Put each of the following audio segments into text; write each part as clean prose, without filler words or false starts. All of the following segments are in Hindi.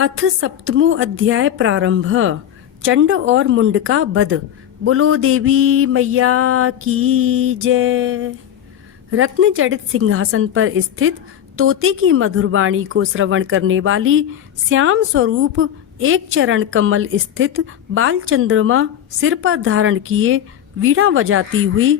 अथ सप्तमो अध्याय प्रारंभ। चंड और मुंड का वध। बोलो देवी मैया की जय। रत्न जड़ित सिंहासन पर स्थित तोते की मधुर वाणी को श्रवण करने वाली श्याम स्वरूप एक चरण कमल स्थित बाल चंद्रमा सिर पर धारण किए वीणा बजाती हुई,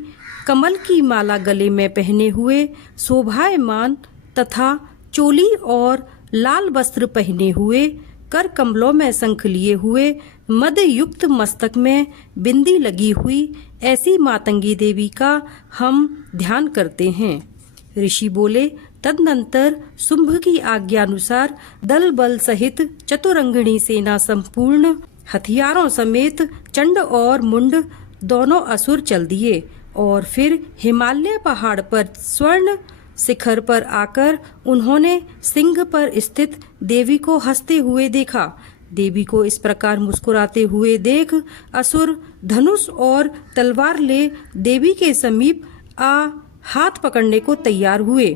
कमल की माला गले में पहने हुए शोभायमान तथा चोली और लाल वस्त्र पहने हुए, कर कमलों में शंख लिए हुए, मद युक्त मस्तक में बिंदी लगी हुई ऐसी मातंगी देवी का हम ध्यान करते हैं। ऋषि बोले, तदनंतर शुंभ की आज्ञानुसार दल बल सहित चतुरंगिणी सेना संपूर्ण हथियारों समेत चंड और मुंड दोनों असुर चल दिए और फिर हिमालय पहाड़ पर स्वर्ण शिखर पर आकर उन्होंने सिंह पर स्थित देवी को हंसते हुए देखा। देवी को इस प्रकार मुस्कुराते हुए देख असुर धनुष और तलवार ले देवी के समीप आ हाथ पकड़ने को तैयार हुए।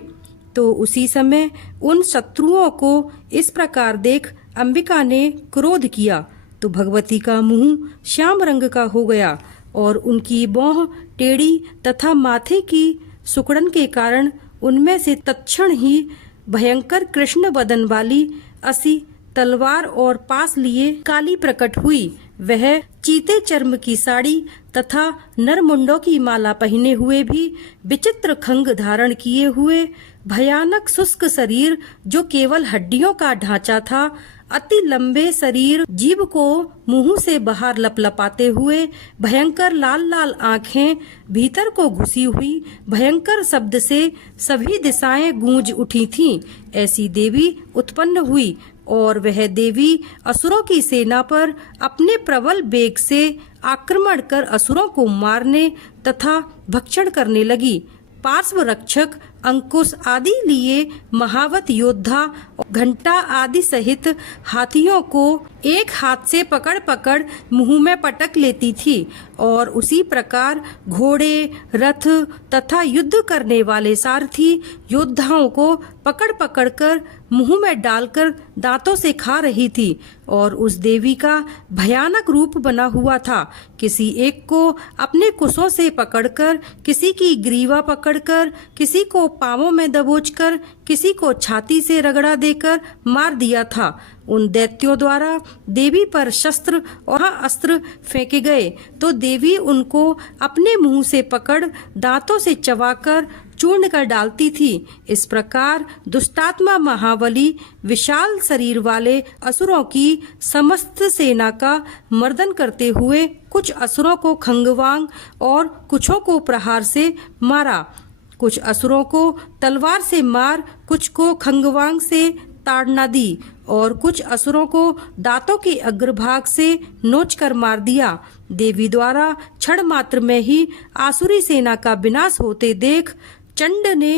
तो उसी समय उन शत्रुओं को इस प्रकार देख अंबिका ने क्रोध किया तो भगवती का मुंह श्याम रंग का हो गया और उनकी भौं टेढ़ी तथा माथे की सुकड़न के कारण उनमें से तत्क्षण ही भयंकर कृष्ण वदन वाली असी तलवार और पास लिए काली प्रकट हुई। वह चीते चर्म की साड़ी तथा नरमुंडों की माला पहने हुए भी विचित्र खंग धारण किए हुए, भयानक शुष्क शरीर जो केवल हड्डियों का ढांचा था, अति लंबे शरीर, जीभ को मुंह से बाहर लपलपाते हुए, भयंकर लाल लाल आंखें भीतर को घुसी हुई, भयंकर शब्द से सभी दिशाएं गूंज उठी थीं, ऐसी देवी उत्पन्न हुई और वह देवी असुरों की सेना पर अपने प्रबल वेग से आक्रमण कर असुरों को मारने तथा भक्षण करने लगी। पार्श्व रक्षक अंकुश आदि लिए महावत योद्धा घंटा आदि सहित हाथियों को एक हाथ से पकड़ पकड़ मुंह में पटक लेती थी और उसी प्रकार घोड़े, रथ तथा युद्ध करने वाले सारथी योद्धाओं को पकड़ पकड़ कर मुंह में डालकर दांतों से खा रही थी। और उस देवी का भयानक रूप बना हुआ था। किसी एक को अपने कुशों से पकड़कर, किसी की ग्रीवा पकड़कर, किसी को पांवों में दबोचकर, किसी को छाती से रगड़ा देकर मार दिया था। उन दैत्यों द्वारा देवी पर शस्त्र और अस्त्र फेंके गए तो देवी उनको अपने मुंह से पकड़ दांतों से चबाकर चूर्ण कर डालती थी। इस प्रकार दुष्टात्मा महाबली विशाल शरीर वाले असुरों की समस्त सेना का मर्दन करते हुए कुछ असुरों को खंगवांग और कुछों को प्रहार से मारा। कुछ असुरों को तलवार से मार, कुछ को खंगवांग से ताड़ना दी और कुछ असुरों को दांतों के अग्रभाग से नोच कर मार दिया। देवी द्वारा क्षण मात्र में ही आसुरी सेना का विनाश होते देख चंड ने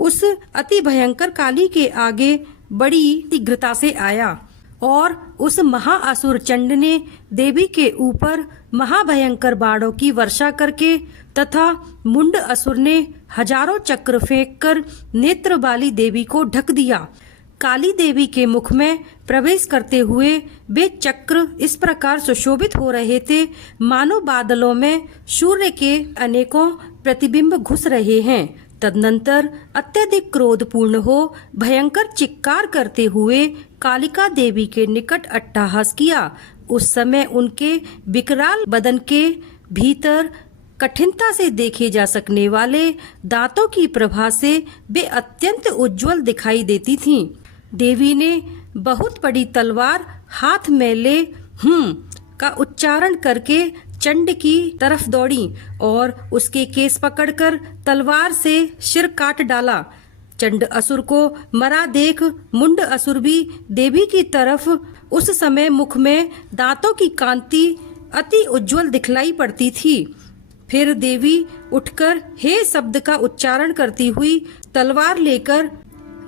उस अति भयंकर काली के आगे बड़ी शीघ्रता से आया और उस महाअसुर चंड ने देवी के ऊपर महाभयंकर बाणों की वर्षा करके तथा मुंड असुर ने हजारों चक्र फेंककर नेत्र वाली देवी को ढक दिया। काली देवी के मुख में प्रवेश करते हुए वे चक्र इस प्रकार सुशोभित हो रहे थे मानो बादलों में सूर्य के अनेकों प्रतिबिंब घुस रहे हैं। तदनंतर अत्यधिक क्रोधपूर्ण हो भयंकर चिक्कार करते हुए कालिका देवी के निकट अट्टहास किया। उस समय उनके विकराल बदन के भीतर कठिनता से देखे जा सकने वाले दांतों की प्रभा से वे अत्यंत उज्जवल दिखाई देती थीं। देवी ने बहुत बड़ी तलवार हाथ में ले का उच्चारण करके चंड की तरफ दौड़ी और उसके केस पकड़कर तलवार से सिर काट डाला। चंड असुर को मरा देख मुंड असुर भी देवी की तरफ उस समय मुख में दांतों की कांति अति उज्जवल दिखलाई पड़ती थी। फिर देवी उठकर हे शब्द का उच्चारण करती हुई तलवार लेकर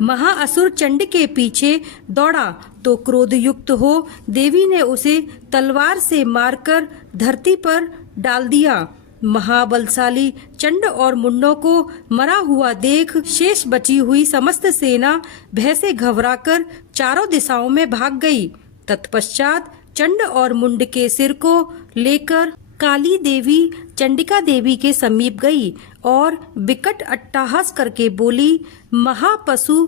महाअसुर चंड के पीछे दौड़ा तो क्रोध युक्त हो देवी ने उसे तलवार से मारकर धरती पर डाल दिया। महाबलशाली चंड और मुंडों को मरा हुआ देख शेष बची हुई समस्त सेना भय से घबराकर चारों दिशाओं में भाग गई। तत्पश्चात चंड और मुंड के सिर को लेकर काली देवी चंडिका देवी के समीप गई और विकट अट्टहास करके बोली, महापशु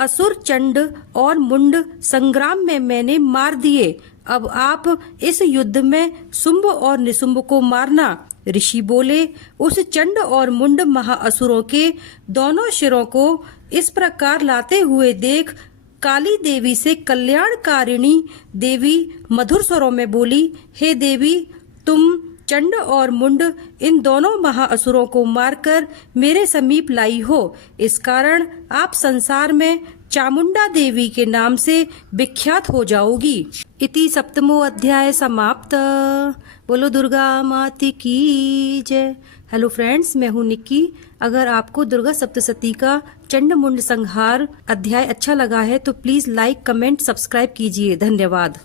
असुर चंड और मुंड संग्राम में मैंने मार दिए। अब आप इस युद्ध में शुंभ और निशुंभ को मारना। ऋषि बोले, उस चंड और मुंड महाअसुरों के दोनों शिरों को इस प्रकार लाते हुए देख काली देवी से कल्याणकारिणी देवी मधुर स्वरों में बोली, हे देवी, तुम चंड और मुंड इन दोनों महाअसुरों को मारकर मेरे समीप लाई हो। इस कारण आप संसार में चामुंडा देवी के नाम से विख्यात हो जाओगी। इति सप्तमो अध्याय समाप्त। बोलो दुर्गा माती की जय। हेलो फ्रेंड्स, मैं हूँ निक्की। अगर आपको दुर्गा सप्तशती का चंड मुंड संहार अध्याय अच्छा लगा है तो प्लीज लाइक, कमेंट, सब्सक्राइब कीजिए। धन्यवाद।